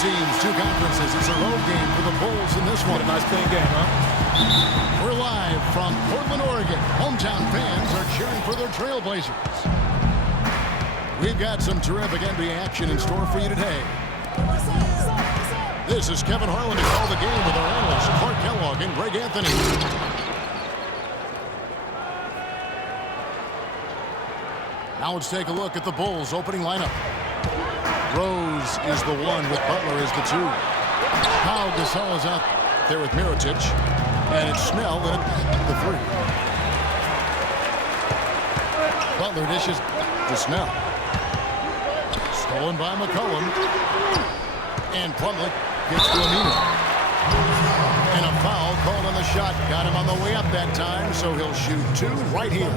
teams, two conferences. It's a road game for the Bulls in this one. A nice clean game, huh? We're live from Portland, Oregon. Hometown fans are cheering for their Trailblazers. We've got some terrific NBA action in store for you today. This is Kevin Harlan to call the game with our analysts Clark Kellogg and Greg Anthony. Now let's take a look at the Bulls' opening lineup. Rose is the one with Butler as the two. Pau Gasol is out there with Mirotic. And it's Snell at the three. Butler dishes to Snell. Stolen by McCollum. And Plumlee gets to Aminu. And a foul called on the shot. Got him on the way up that time, so he'll shoot two right here.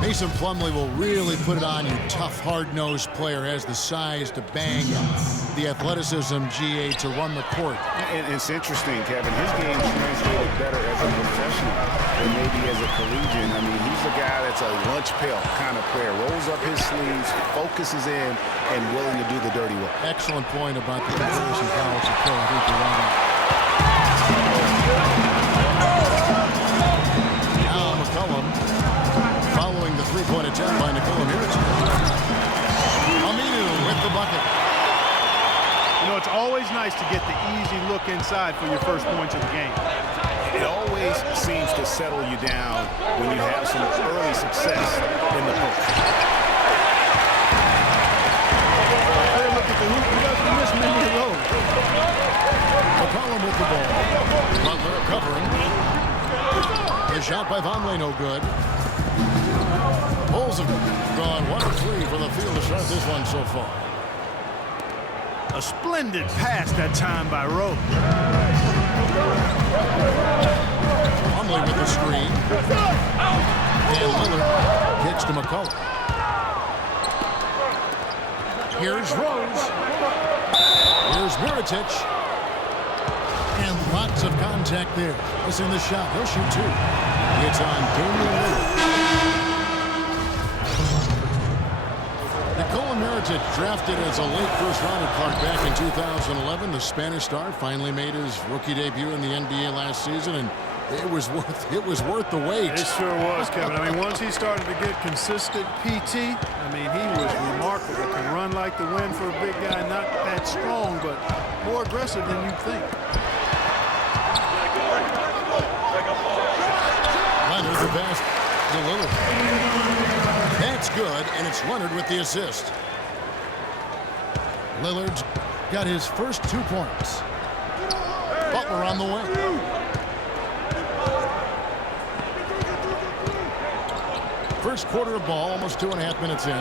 Mason Plumlee will really put it on you. Tough, hard-nosed player, has the size to bang, the athleticism, GA, to run the court. And it's interesting, Kevin. His game translated better as a professional than maybe as a collegian. I mean, he's a guy that's a lunch pail kind of player. Rolls up his sleeves, focuses in, and willing to do the dirty work. Excellent point about the comparison college to pro. I think you're right. Now McCollum following the three-point attempt by Nikola Mirotic. Aminu with the bucket. You know, it's always nice to get the easy look inside for your first points of the game. It always seems to settle you down when you have some early success in the post. Hey, look at the hoop. He doesn't miss many of those. McCollum with the ball. Butler covering. The shot by Vonleh no good. Bulls have gone 1 of 3 from the field to start this one so far. A splendid pass that time by Rose. Plumlee with the screen. And Lillard kicks to McCollum. Here's Rose. Here's Mirotic. And lots of contact there. Missing the shot. He'll shoot two. It's on Damian Lillard. Nikola Mirotic, drafted as a late first-rounder, Clark, back in 2011. The Spanish star finally made his rookie debut in the NBA last season, and it was worth the wait. It sure was, Kevin. I mean, once he started to get consistent PT, I mean, he was remarkable. Can run like the wind for a big guy, not that strong, but more aggressive than you'd think. Leonard the pass to Lillard. That's good, and it's Leonard with the assist. Lillard's got his first 2 points. Butler on the way. First quarter of ball, almost 2.5 minutes in.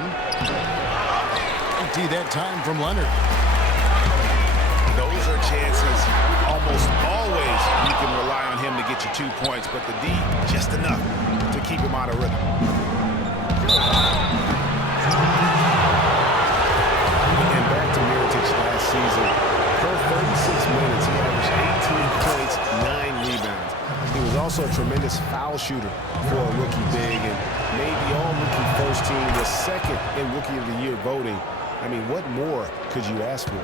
Empty that time from Leonard. Those are chances. Almost always you can rely on him to get you 2 points, but the D, just enough to keep him out of rhythm. And back to Mirotic last season. Per 36 minutes, he averaged 18 points, 9 rebounds. He was also a tremendous foul shooter for a rookie big, and made the all-rookie first team, the second in Rookie of the Year voting. I mean, what more could you ask for?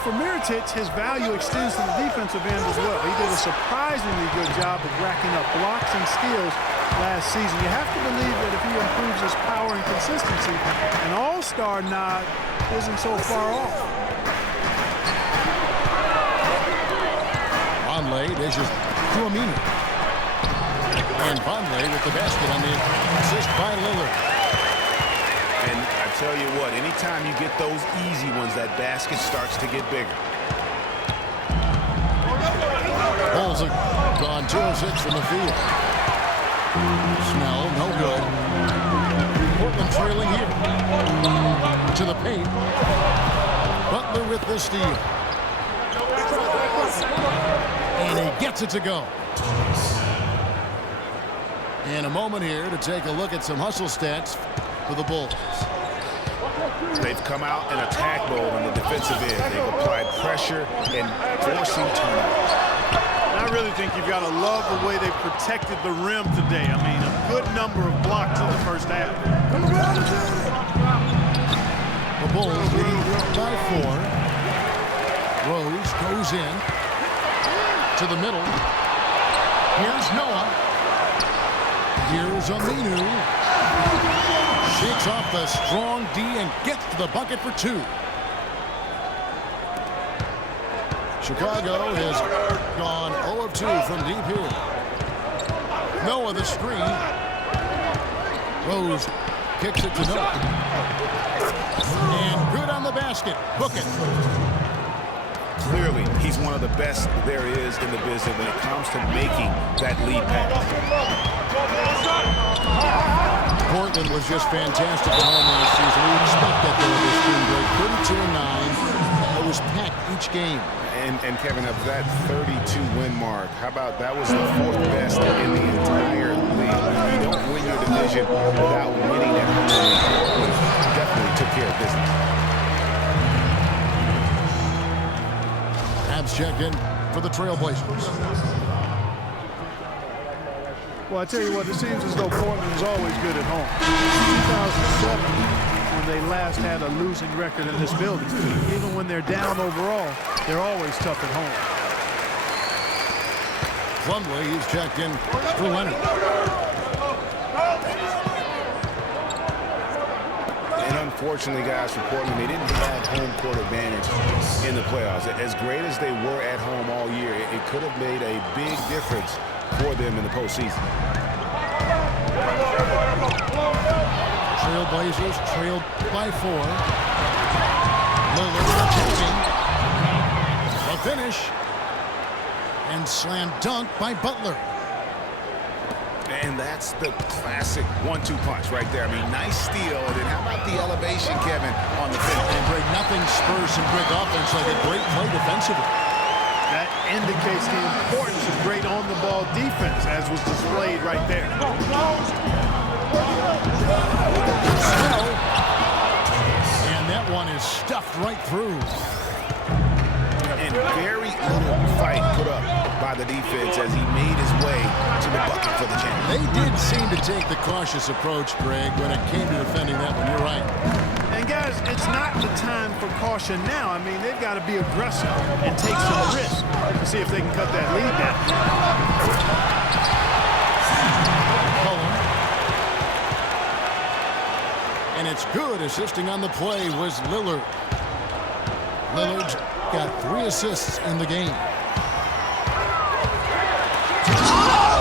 For Mirotic, his value extends to the defensive end as well. He did a surprisingly good job of racking up blocks and steals last season. You have to believe that if he improves his power and consistency, an all-star nod isn't so far off. Vonleh dishes to Aminu. And Vonleh with the basket on the assist by Lillard. And I tell you what, anytime you get those easy ones, that basket starts to get bigger. Bulls have gone 2 of 6 from the field. Snell, no good. Portland trailing here. To the paint. Butler with the steal. And he gets it to go. And a moment here to take a look at some hustle stats for the Bulls. They've come out in attack mode on the defensive end. They've applied pressure and forcing turnovers. I really think you've got to love the way they protected the rim today. I mean, a good number of blocks in the first half. The Bulls leading by 4. Rose goes in to the middle. Here's Noah. Here's Aminu. Shakes off the strong D and gets to the bucket for 2. Chicago has gone 0 of 2 from deep here. Noah the screen. Rose kicks it to Noah. And good on the basket. Book it. Clearly, he's one of the best there is in the business when it comes to making that lead pass. Portland was just fantastic at home last season. We expect that they were this team great. 32-9. It was packed each game. And Kevin, of that 32-win mark, how about that was the 4th best in the entire league. You don't win your division without winning at home. Portland definitely took care of business. Habs check in for the Trailblazers. Well, I tell you what, it seems as though Portland is always good at home. 2007, when they last had a losing record in this building. Even when they're down overall, they're always tough at home. Plumlee, he's checked in for Leonard. And unfortunately, guys, for Portland, they didn't have home court advantage in the playoffs. As great as they were at home all year, it could have made a big difference for them in the postseason. Trailblazers trailed by 4. Lillard attacking. A finish. And slam dunk by Butler. And that's the classic 1-2 punch right there. I mean, nice steal. And then how about the elevation, Kevin, on the finish? And Greg, nothing spurs some quick offense like a great play defensively. That indicates the importance of great on-the-ball defense, as was displayed right there. And that one is stuffed right through. And very little fight put up by the defense as he made his way to the bucket for the champion. They did seem to take the cautious approach, Greg, when it came to defending that one. You're right. And guys, it's not the time for caution now. I mean, they've got to be aggressive and take some risks to see if they can cut that lead down. Cullen. And it's good. Assisting on the play was Lillard. Lillard's got 3 assists in the game.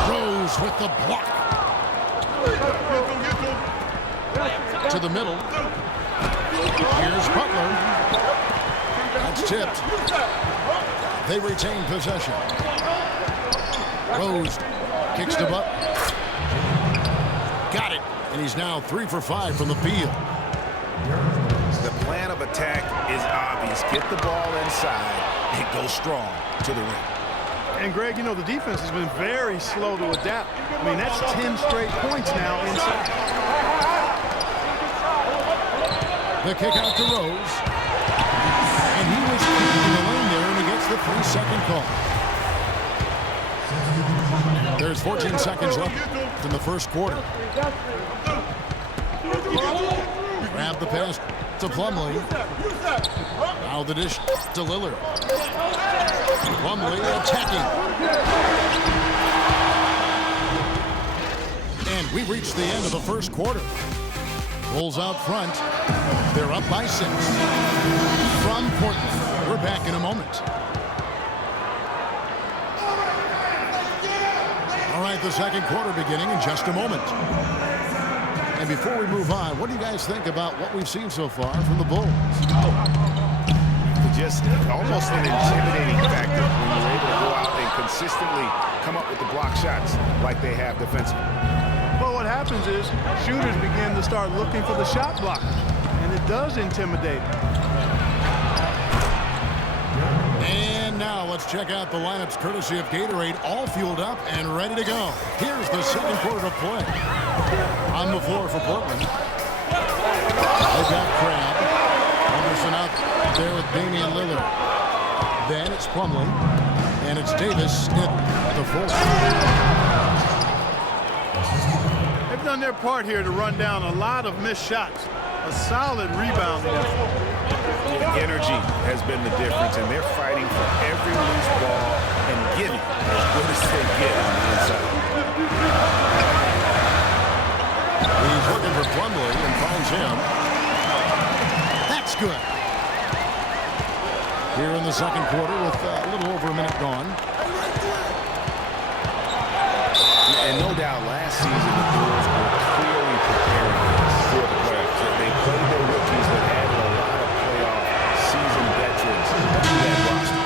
Rose with the block. To the middle. Here's Butler. That's tipped. They retain possession. Rose kicks to Butler. Got it. And he's now 3 for 5 from the field. The plan of attack is obvious. Get the ball inside and go strong to the rim. And Greg, you know, the defense has been very slow to adapt. I mean, that's 10 straight points now inside. The kick out to Rose. And he was in the lane there, and he gets the 3-second call. There's 14 seconds left in the first quarter. Grab the pass to Plumlee. Now the dish to Lillard. Plumlee attacking. And we reached the end of the first quarter. Bulls out front. They're up by 6. From Portland. We're back in a moment. All right, the second quarter beginning in just a moment. And before we move on, what do you guys think about what we've seen so far from the Bulls? Just almost an intimidating factor when you're able to go out and consistently come up with the block shots like they have defensively. Well, what happens is shooters begin to start looking for the shot block, and it does intimidate. And now let's check out the lineups courtesy of Gatorade, all fueled up and ready to go. Here's the second quarter of play. On the floor for Portland. They've got Crabbe. Anderson out there with Damian Lillard. Then it's Plumlee. And it's Davis at the 4. They've done their part here to run down a lot of missed shots. A solid rebounding effort. Energy has been the difference, and they're fighting for every loose ball and getting as good as they get on the inside. He's looking for Plumlee and finds him. That's good. Here in the second quarter with a little over a minute gone. And no doubt last season the Bulls were clearly preparing for the playoffs. They played their rookies that added a lot of playoff season veterans to that roster.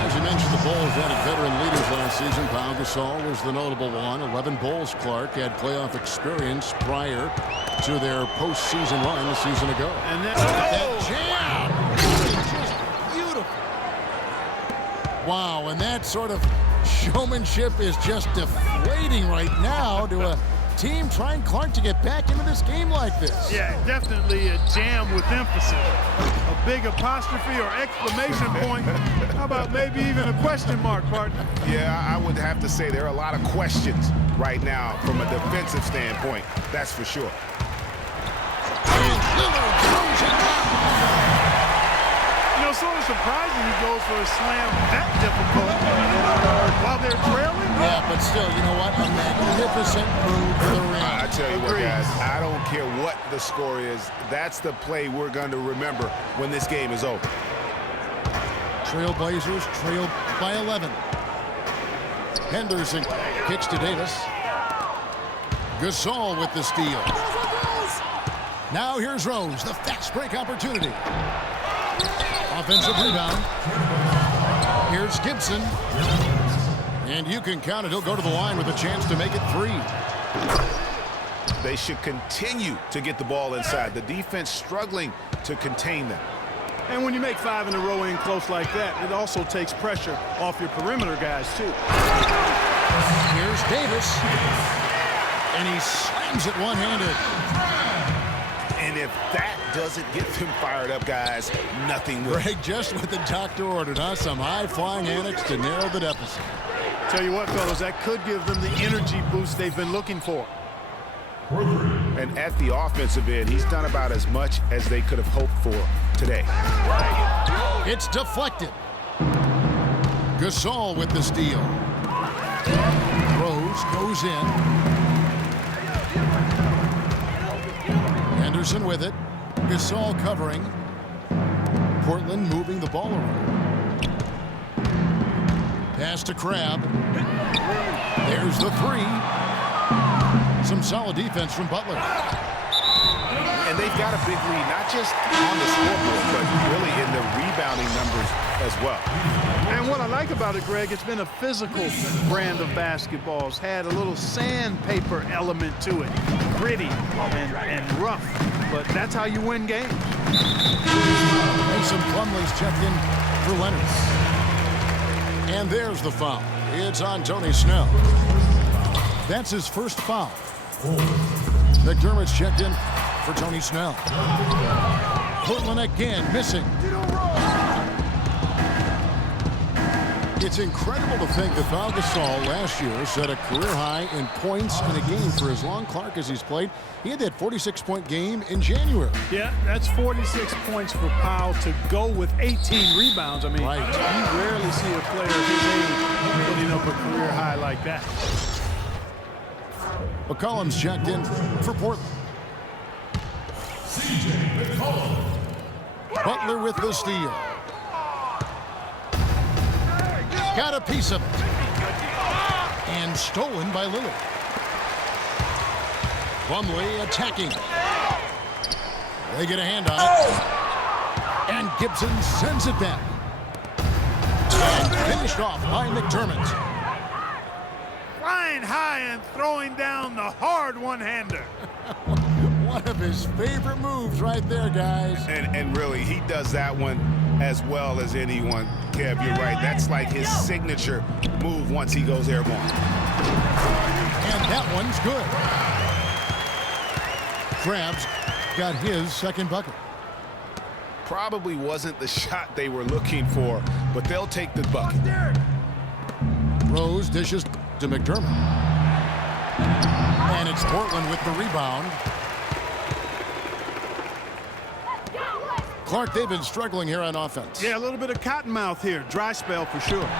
As you mentioned, the Bulls added veteran leaders last season. Pau Gasol was the notable one. 11 Bulls Clark had playoff experience prior to their postseason run a season ago. And then That jam! Just beautiful. Wow, and that sort of showmanship is just deflating right now to a team trying Clark to get back into this game like this. yeah, definitely a jam with emphasis. A big apostrophe or exclamation point. How about maybe even a question mark, partner? Yeah, I would have to say there are a lot of questions right now from a defensive standpoint. That's for sure. And Lillard throws it down. You know, sort of surprising he goes for a slam that difficult while they're trailing. Yeah, but still, you know what? A magnificent move to the rim. I tell you what, Agreed. guys, I don't care what the score is. That's the play we're going to remember when this game is over. Trailblazers trailed by 11. Henderson kicks to Davis. Gasol with the steal. Now here's Rose, the fast break opportunity. Offensive rebound. Here's Gibson. And you can count it. He'll go to the line with a chance to make it 3. They should continue to get the ball inside. The defense struggling to contain them. And when you make 5 in a row in close like that, it also takes pressure off your perimeter guys, too. Here's Davis. And he slams it one-handed. And if that doesn't get them fired up, guys, nothing will. Greg, just what the doctor ordered, huh? Some high-flying antics to narrow the deficit. Tell you what, fellas, that could give them the energy boost they've been looking for. And at the offensive end, he's done about as much as they could have hoped for today. It's deflected. Gasol with the steal. Rose goes in. Henderson with it. Gasol covering. Portland moving the ball around. Pass to Crabbe. There's the 3. Some solid defense from Butler. And they've got a big lead, not just on the scoreboard, but really in the rebounding numbers as well. And what I like about it, Greg, it's been a physical brand of basketball. It's had a little sandpaper element to it. Gritty and rough. But that's how you win games. Mason Plumlee's checked in for Leonard. And there's the foul. It's on Tony Snell. That's his first foul. McDermott's checked in for Tony Snell. Portland again missing. It's incredible to think that Pau Gasol last year set a career high in points in a game for as long Clark as he's played. He had that 46-point game in January. Yeah, that's 46 points for Pau to go with 18 rebounds. I mean, Right. You rarely see a player of his age putting up a career high like that. McCollum's checked in for Portland. Butler with the steal. Got a piece of it. And stolen by Lillard. Plumlee attacking. They get a hand on it. And Gibson sends it back. And finished off by McDermott. Flying high and throwing down the hard one-hander. One of his favorite moves right there, guys. And really, he does that one as well as anyone. Kev, you're right. That's like his signature move once he goes airborne. And that one's good. Crabbe's got his second bucket. probably wasn't the shot they were looking for, but they'll take the bucket. Rose dishes to McDermott. And it's Portland with the rebound. Clark, they've been struggling here on offense. Yeah, a little bit of cottonmouth here. Dry spell for sure. And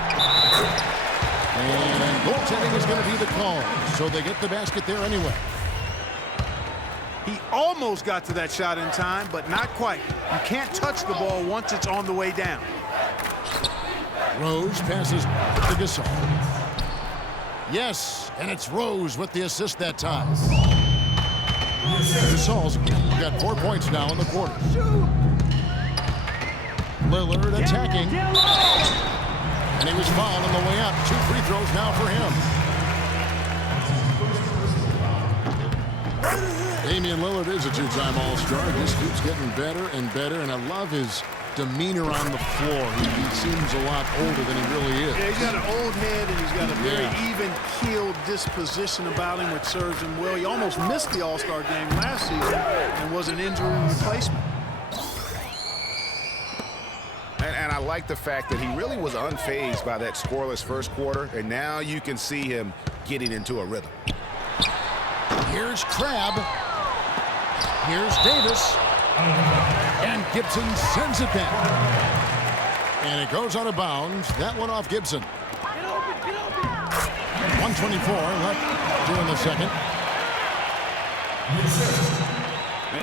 goaltending is going to be the call, so they get the basket there anyway. He almost got to that shot in time, but not quite. You can't touch the ball once it's on the way down. Rose passes to Gasol. Yes, and it's Rose with the assist that time. Gasol's got 4 points now in the quarter. Lillard attacking. And he was fouled on the way up. 2 free throws now for him. Damian Lillard is a 2-time All-Star. This keeps getting better and better, and I love his demeanor on the floor. He seems a lot older than he really is. Yeah, he's got an old head, and he's got a very even-keeled disposition about him, which serves him well. He almost missed the All-Star game last season and was an injury replacement. And I like the fact that he really was unfazed by that scoreless first quarter, and now you can see him getting into a rhythm. Here's Crabbe. Here's Davis. And Gibson sends it back. And it goes out of bounds. That one off Gibson. 1:24 left during the second.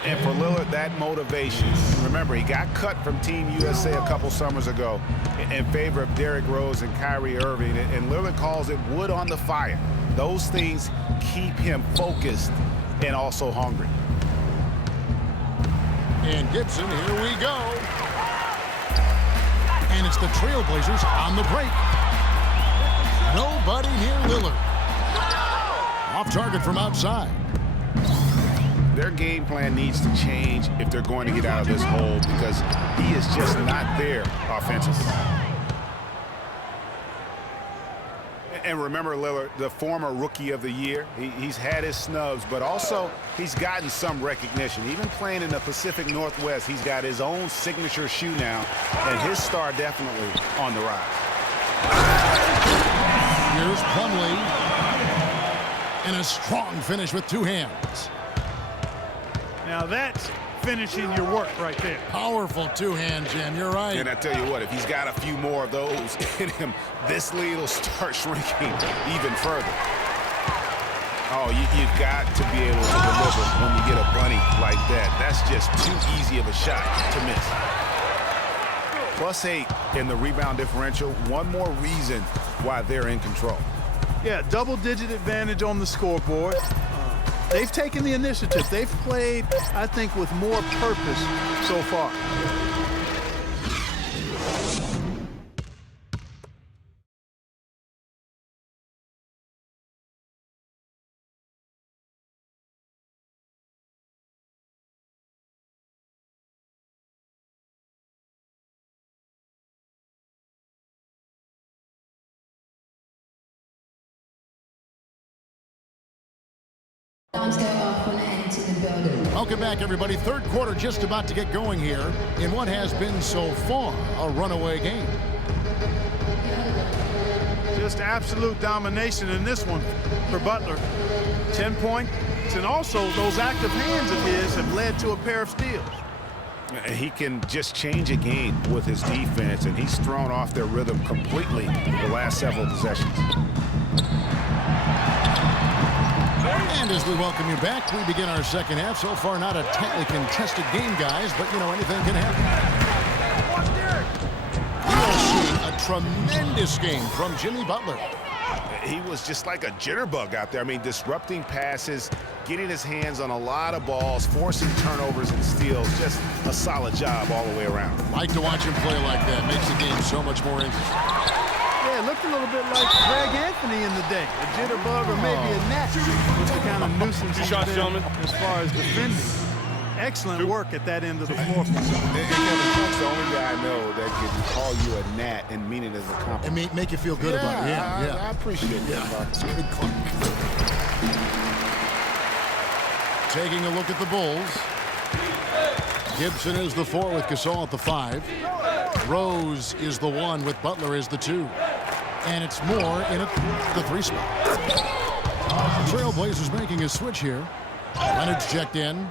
And for Lillard, that motivation. Remember, he got cut from Team USA a couple summers ago in favor of Derrick Rose and Kyrie Irving. And Lillard calls it wood on the fire. Those things keep him focused and also hungry. And Gibson, here we go. And it's the Trailblazers on the break. Nobody near Lillard. Off target from outside. Their game plan needs to change if they're going to get out of this hole, because he is just not there offensively. And remember, Lillard, the former Rookie of the Year, he's had his snubs, but also he's gotten some recognition. Even playing in the Pacific Northwest, he's got his own signature shoe now, and his star definitely on the rise. Here's Plumlee. And a strong finish with 2 hands. Now that's finishing your work right there. Powerful 2-hand jam, you're right. And I tell you what, if he's got a few more of those in him, this lead will start shrinking even further. Oh, you've got to be able to deliver when you get a bunny like that. That's just too easy of a shot to miss. +8 in the rebound differential. One more reason why they're in control. Yeah, double-digit advantage on the scoreboard. They've taken the initiative. They've played, I think, with more purpose so far. Welcome back, everybody. Third quarter just about to get going here in what has been so far a runaway game. Just absolute domination in this one for Butler. 10 points, and also those active hands of his have led to a pair of steals. He can just change a game with his defense, and he's thrown off their rhythm completely the last several possessions. And as we welcome you back, we begin our second half. So far, not a tightly contested game, guys, but, you know, anything can happen. We'll see a tremendous game from Jimmy Butler. He was just like a jitterbug out there. I mean, disrupting passes, getting his hands on a lot of balls, forcing turnovers and steals. Just a solid job all the way around. Like to watch him play like that. Makes the game so much more interesting. Yeah, it looked a little bit like Greg Anthony in the day. A jitterbug or maybe a gnat was the kind of nuisance he's been as far as defending. Excellent work at that end of the floor. And Kevin Clark's the only guy I know that can call you a gnat and mean it as a compliment. And make you feel good about it. Yeah, I appreciate that. It's a good call. Taking a look at the Bulls. Gibson is the 4 with Gasol at the 5. Rose is the 1 with Butler as the 2. And it's Moore in at the 3 spot. The Trailblazers making a switch here. Leonard's checked in.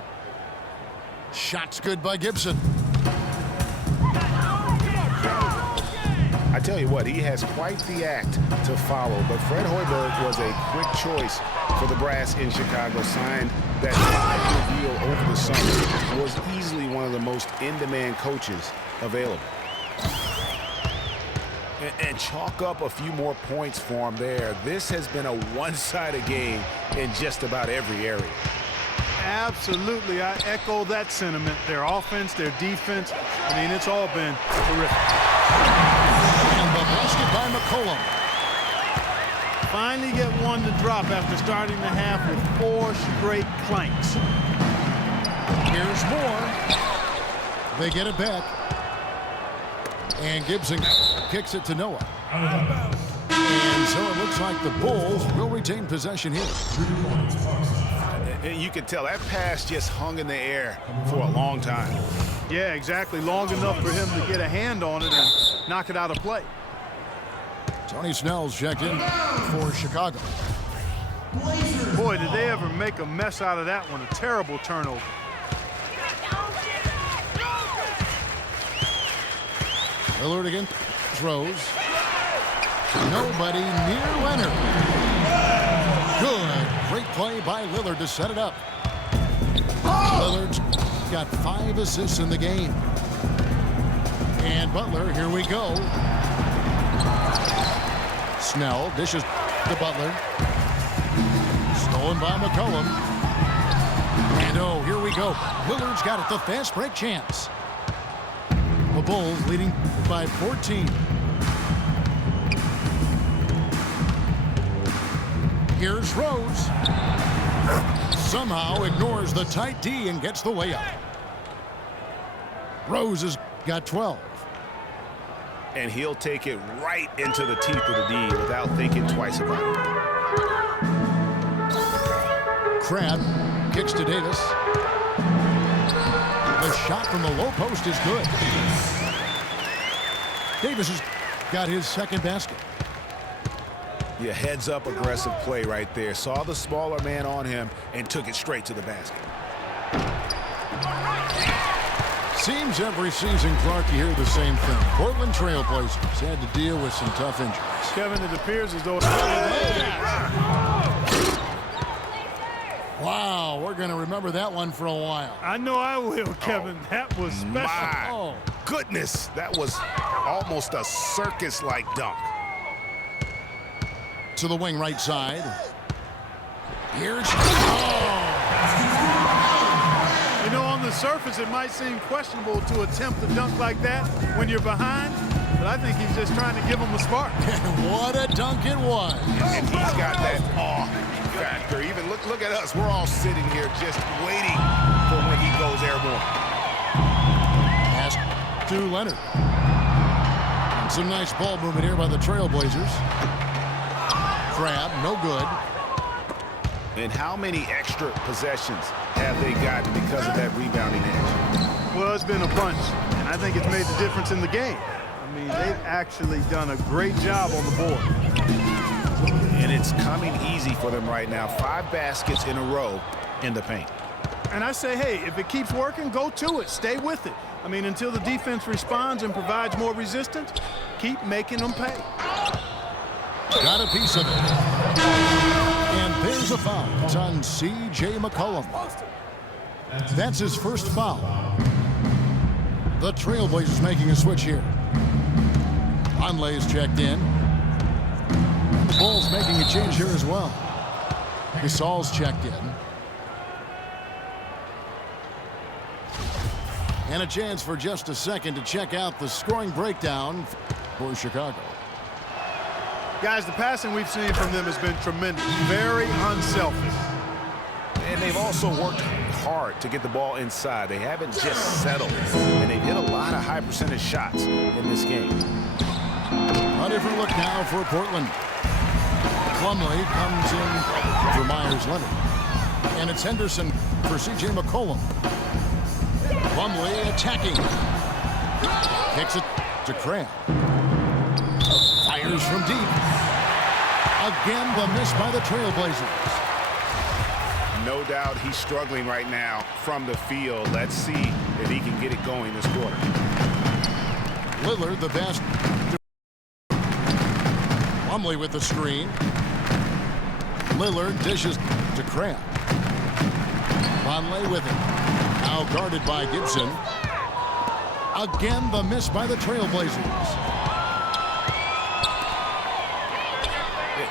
Shot's good by Gibson. I tell you what, he has quite the act to follow, but Fred Hoiberg was a quick choice for the brass in Chicago. Signed that 5-year deal over the summer. Was easily one of the most in-demand coaches available. And chalk up a few more points for him there. This has been a one-sided game in just about every area. Absolutely, I echo that sentiment. Their offense, their defense, I mean, it's all been terrific. And the basket by McCollum. Finally get one to drop after starting the half with 4 straight clanks. Here's Moore. They get it back. And Gibson kicks it to Noah. And so it looks like the Bulls will retain possession here. You can tell that pass just hung in the air for a long time. Yeah, exactly. Long enough for him to get a hand on it and knock it out of play. Tony Snell's checked in for Chicago. Boy, did they ever make a mess out of that one. A terrible turnover. Lillard against Rose. Nobody near Leonard. Good. Great play by Lillard to set it up. Lillard's got 5 assists in the game. And Butler, here we go. Snell dishes to Butler. Stolen by McCollum. And oh, here we go. Lillard's got it. The fast break chance. The Bulls leading by 14. Here's Rose. Somehow ignores the tight D and gets the layup. Rose has got 12. And he'll take it right into the teeth of the D without thinking twice about it. Crabbe kicks to Davis. The shot from the low post is good. Davis has got his second basket. Yeah, heads up aggressive play right there. Saw the smaller man on him and took it straight to the basket. Seems every season, Clark, you hear the same thing. Portland Trailblazers had to deal with some tough injuries. Kevin, it appears as though... Wow, we're going to remember that one for a while. I know I will, Kevin. That was special. My goodness, that was almost a circus-like dunk. To the wing right side. Here's... You know, on the surface, it might seem questionable to attempt a dunk like that when you're behind, but I think he's just trying to give him a spark. What a dunk it was. And he's got that awe factor. Even look at us. We're all sitting here just waiting for when he goes airborne. Pass to Leonard. And some nice ball movement here by the Trailblazers. Crabbe, no good. And how many extra possessions have they gotten because of that rebounding edge? Well, it's been a bunch, and I think it's made the difference in the game. I mean, they've actually done a great job on the board. And it's coming easy for them right now. 5 baskets in a row in the paint. And I say, hey, if it keeps working, go to it. Stay with it. I mean, until the defense responds and provides more resistance, keep making them pay. Got a piece of it. And there's a foul. It's on C.J. McCollum. That's his first foul. The Trailblazers making a switch here. Conley's checked in. The Bulls making a change here as well. Gasol's checked in. And a chance for just a second to check out the scoring breakdown for Chicago. Guys, the passing we've seen from them has been tremendous. Very unselfish. And they've also worked hard to get the ball inside. They haven't just settled. And they've hit a lot of high percentage shots in this game. A different look now for Portland. Plumlee comes in for Myers Leonard. And it's Henderson for C.J. McCollum. Plumlee attacking. Kicks it to Cram. Fires from deep. Again, the miss by the Trailblazers. No doubt he's struggling right now from the field. Let's see if he can get it going this quarter. Lillard, the best. Plumlee with the screen. Lillard dishes to Cram. Vonleh with it. Now guarded by Gibson. Again, the miss by the Trailblazers.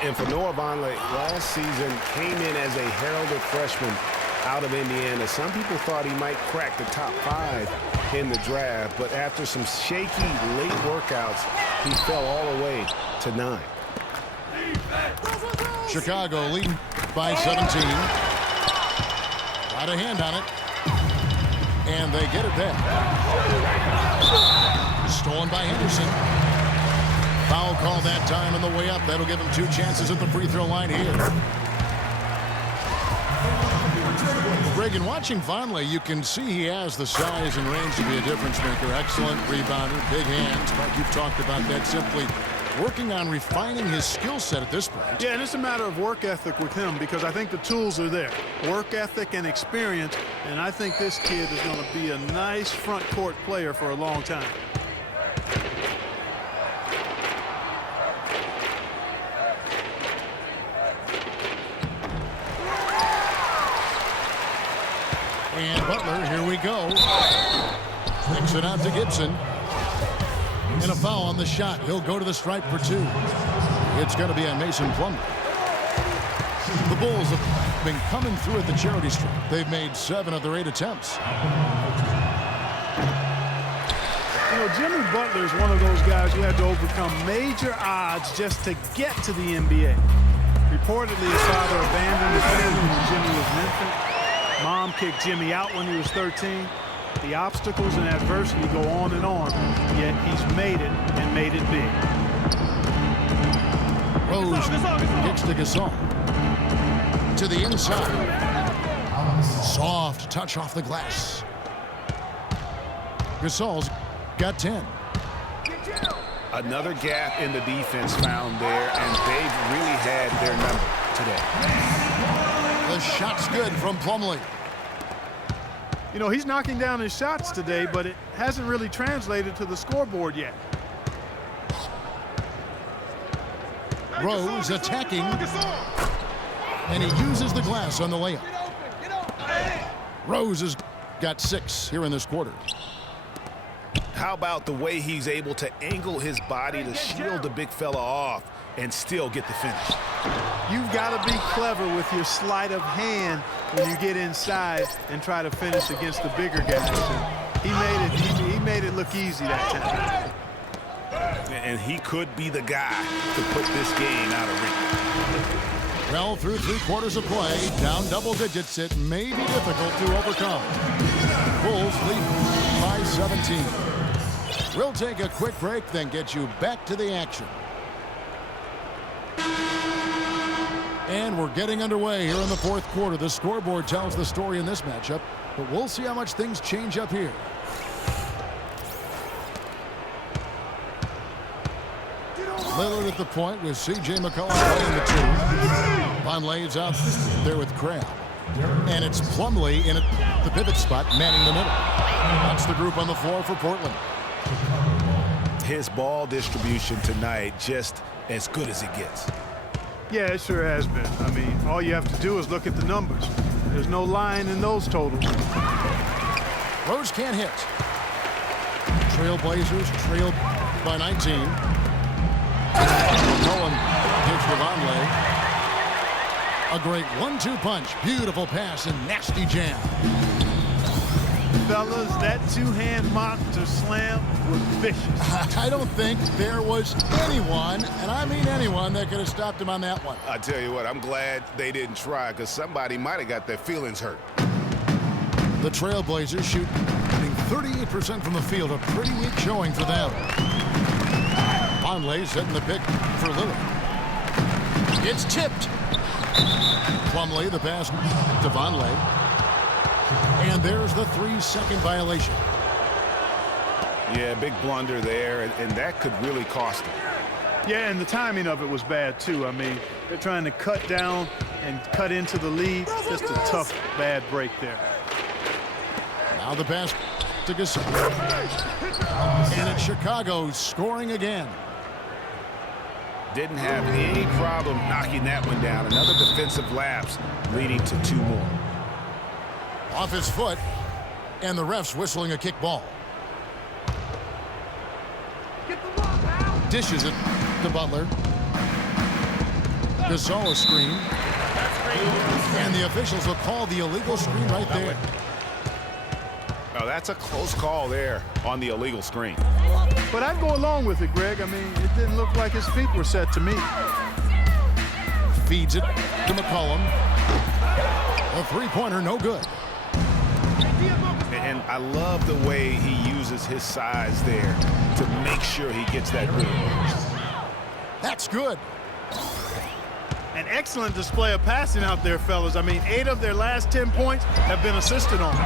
And for Noah Vonleh, last season came in as a heralded freshman out of Indiana. Some people thought he might crack the top 5 in the draft, but after some shaky late workouts, he fell all the way to 9. Chicago leading by 17. Got a hand on it. And they get it back. Stolen by Henderson. Foul call that time on the way up. That'll give him 2 chances at the free throw line here. Reagan, watching Vonleh, you can see he has the size and range to be a difference maker. Excellent rebounder, big hands. Like you've talked about that, simply working on refining his skill set at this point. Yeah, and it's a matter of work ethic with him because I think the tools are there. Work ethic and experience, and I think this kid is going to be a nice front court player for a long time. And Butler, here we go. Kicks it out to Gibson. And a foul on the shot. He'll go to the stripe for 2. It's going to be on Mason Plumlee. The Bulls have been coming through at the charity stripe. They've made 7 of their 8 attempts. You know, Jimmy Butler is one of those guys who had to overcome major odds just to get to the NBA. Reportedly, his father abandoned his family when Jimmy was an infant. Mom kicked Jimmy out when he was 13. The obstacles and adversity go on, yet he's made it and made it big. Rose kicks to Gasol. To the inside. Soft touch off the glass. Gasol's got 10. Another gap in the defense found there, and they've really had their number today. The shot's good from Plumlee. You know, he's knocking down his shots today, but it hasn't really translated to the scoreboard yet. Rose attacking. And he uses the glass on the layup. Rose has got 6 here in this quarter. How about the way he's able to angle his body to shield the big fella off and still get the finish? You've got to be clever with your sleight of hand when you get inside and try to finish against the bigger guys. He made it look easy that time. And he could be the guy to put this game out of reach. Well, through 3 quarters of play, down double digits, it may be difficult to overcome. Bulls lead by 17. We'll take a quick break, then get you back to the action. And we're getting underway here in the 4th quarter. The scoreboard tells the story in this matchup, but we'll see how much things change up here. Lillard at the point with C.J. McCollum playing the 2. Vonleh's out there with Cram. And it's Plumlee in the pivot spot, manning the middle. That's the group on the floor for Portland. His ball distribution tonight just as good as it gets. Yeah, it sure has been. I mean, all you have to do is look at the numbers. There's no lying in those totals. Rose can't hit. Trailblazers trail by 19. McCollum gives to Vonleh. A great 1-2 punch. Beautiful pass and nasty jam. Fellas, that 2-hand monster slam was vicious. I don't think there was anyone, and I mean anyone, that could have stopped him on that one. I tell you what, I'm glad they didn't try because somebody might have got their feelings hurt. The Trailblazers shooting 38% from the field, a pretty weak showing for them. Vonleh setting the pick for Lillard. It's tipped. Plumlee, the pass to Vonleh. And there's the 3-second violation. Yeah, big blunder there, and that could really cost him. Yeah, and the timing of it was bad, too. I mean, they're trying to cut down and cut into the lead. Just a tough, bad break there. Now the pass to Gasol. And it's Chicago scoring again. Didn't have any problem knocking that one down. Another defensive lapse leading to 2 more. Off his foot, and the ref's whistling a kick ball. Dishes it to Butler. Gasol a screen. And the officials will call the illegal screen right there. Oh, that's a close call there on the illegal screen. But I'd go along with it, Greg. I mean, it didn't look like his feet were set to me. Feeds it to McCollum. A three-pointer, no good. And I love the way he uses his size there to make sure he gets that boom. That's good. An excellent display of passing out there, fellas. I mean, 8 of their last 10 points have been assisted on.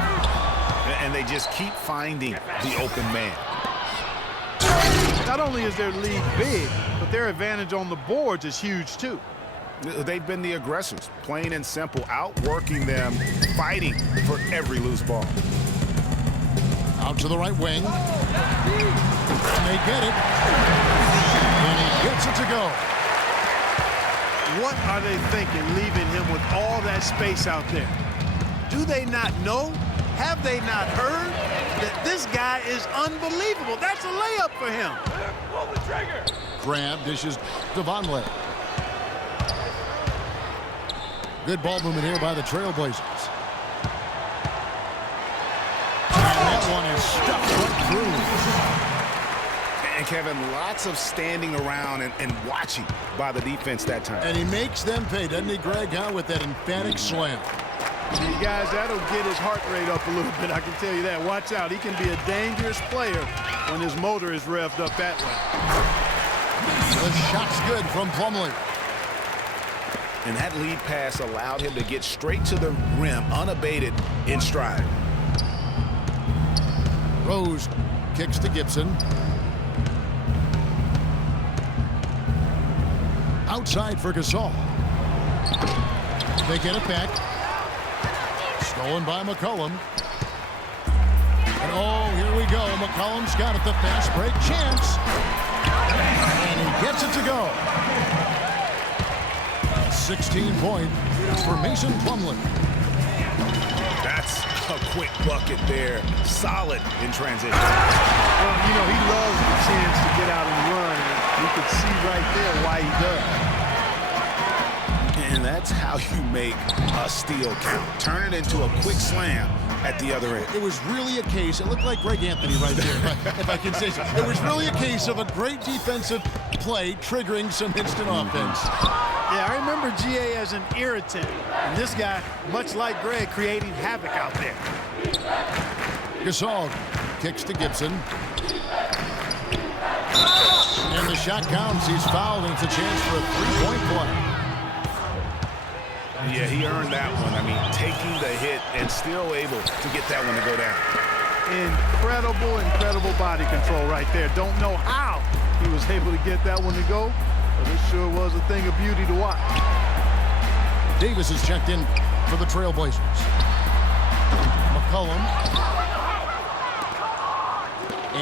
And they just keep finding the open man. Not only is their lead big, but their advantage on the boards is huge, too. They've been the aggressors, plain and simple, outworking them, fighting for every loose ball. Out to the right wing. And they get it. And he gets it to go. What are they thinking, leaving him with all that space out there? Do they not know? Have they not heard that this guy is unbelievable? That's a layup for him. Pull the trigger. Grab, dishes to Vonleh. Good ball movement here by the Trailblazers. And that one is stuffed right through. And Kevin, lots of standing around and watching by the defense that time. And he makes them pay, doesn't he, Greg, with that emphatic slam. You guys, that'll get his heart rate up a little bit, I can tell you that. Watch out. He can be a dangerous player when his motor is revved up that way. The shot's good from Plumlee. And that lead pass allowed him to get straight to the rim, unabated in stride. Rose kicks to Gibson. Outside for Gasol. They get it back. Stolen by McCollum. And oh, here we go. McCollum's got it. The fast break chance. And he gets it to go. 16-point for Mason Plumlee. That's a quick bucket there. Solid in transition. Well, you know, he loves the chance to get out and run. And you can see right there why he does. And that's how you make a steal count. Turn it into a quick slam at the other end. It was really a case, it looked like Greg Anthony right there, if I can say so. It was really a case of a great defensive play triggering some instant offense. Yeah, I remember GA as an irritant. And this guy, much like Greg, creating havoc out there. Gasol kicks to Gibson. And the shot counts. He's fouled, and it's a chance for a three-point play. Yeah, he earned that one. I mean, taking the hit and still able to get that one to go down. Incredible body control right there. Don't know how he was able to get that one to go, but it sure was a thing of beauty to watch. Davis is checked in for the Trailblazers. McCollum.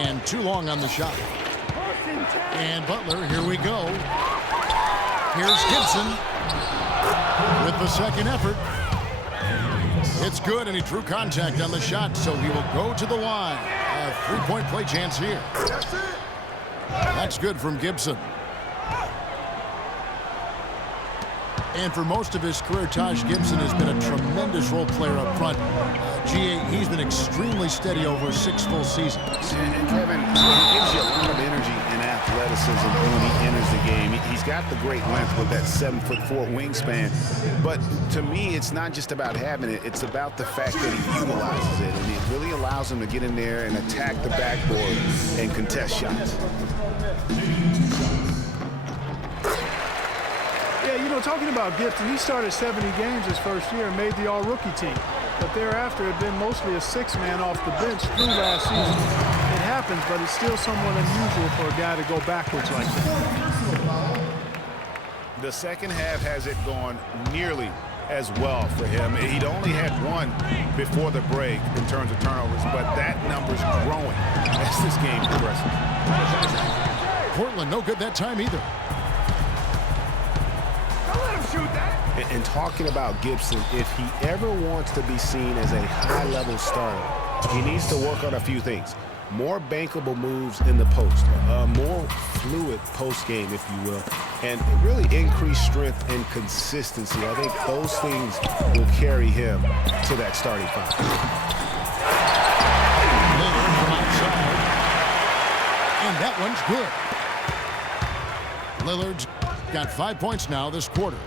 And too long on the shot. And Butler, here we go. Here's Gibson with the second effort. It's good, and he drew contact on the shot, so he will go to the line. A three-point play chance here. That's good from Gibson. And for most of his career, Taj Gibson has been a tremendous role player up front. GA, he's been extremely steady over 6 full seasons. And Kevin, he gives you a lot of energy and athleticism when he enters the game. He's got the great length with that 7'4" wingspan. But to me, it's not just about having it. It's about the fact that he utilizes it. And it really allows him to get in there and attack the backboard and contest shots. Yeah, you know, talking about Gibson, he started 70 games his first year and made the all-rookie team. but thereafter had been mostly a six-man off the bench through last season. It happens, but it's still somewhat unusual for a guy to go backwards like that. The second half hasn't gone nearly as well for him. He'd only had one before the break in terms of turnovers, but that number's growing as this game progresses. Portland no good that time either. Don't let him shoot that. And talking about Gibson, if he ever wants to be seen as a high-level starter, he needs to work on a few things. More bankable moves in the post, more fluid post game, if you will, and really increased strength and consistency. I think those things will carry him to that starting five. Lillard from outside. And that one's good. Lillard's got 5 points now this quarter.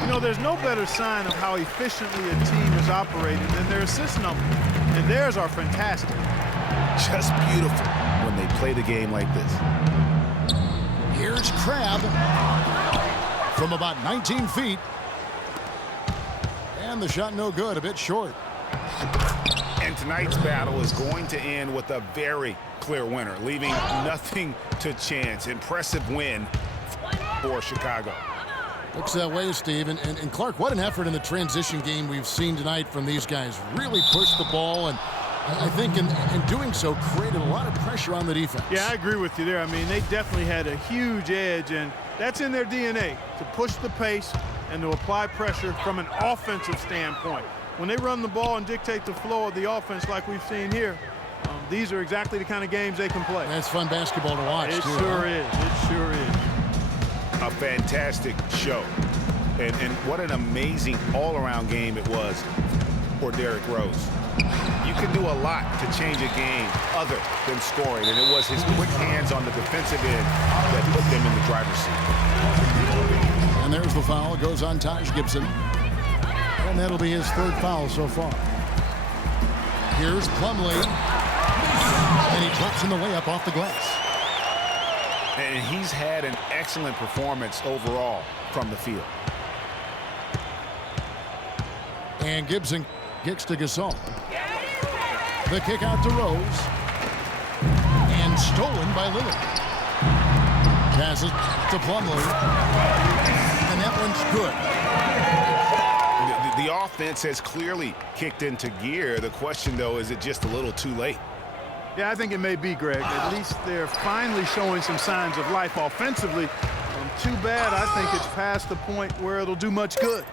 You know, there's no better sign of how efficiently a team is operating than their assist number. And theirs are fantastic. Just beautiful when they play the game like this. Here's Crabbe from about 19 feet. And the shot no good, a bit short. And tonight's battle is going to end with a very clear winner, leaving nothing to chance. Impressive win for Chicago. Looks that way, Steve. And Clark, what an effort in the transition game we've seen tonight from these guys. Really pushed the ball, and I think in doing so created a lot of pressure on the defense. Yeah, I agree with you there. I mean, they definitely had a huge edge, and that's in their DNA, to push the pace and to apply pressure from an offensive standpoint. When they run the ball and dictate the flow of the offense like we've seen here, these are exactly the kind of games they can play. That's fun basketball to watch. It sure is. It sure is. A fantastic show. And what an amazing all-around game it was for Derrick Rose. You can do a lot to change a game other than scoring, and it was his quick hands on the defensive end that put them in the driver's seat. And there's the foul. It goes on Taj Gibson. And that'll be his third foul so far. Here's Plumlee. And he drops in the layup off the glass. And he's had an excellent performance overall from the field. And Gibson kicks to Gasol. The kick out to Rose. And stolen by Lillard. Passes to Plumlee. And that one's good. The offense has clearly kicked into gear. The question, though, is it just a little too late? Yeah, I think it may be, Greg. At least they're finally showing some signs of life offensively. Too bad, I think it's past the point where it'll do much good.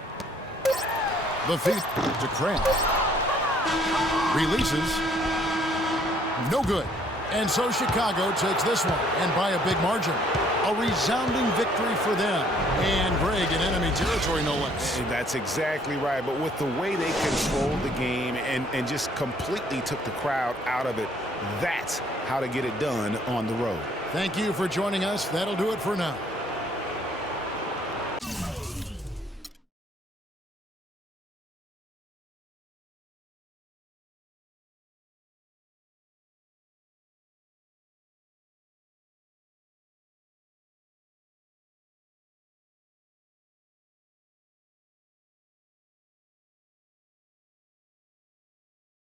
The feed to Crabbe. Releases. No good. And so Chicago takes this one, and by a big margin. A resounding victory for them. And Greg in enemy territory, no less. That's exactly right. But with the way they controlled the game and just completely took the crowd out of it, that's how to get it done on the road. Thank you for joining us. That'll do it for now.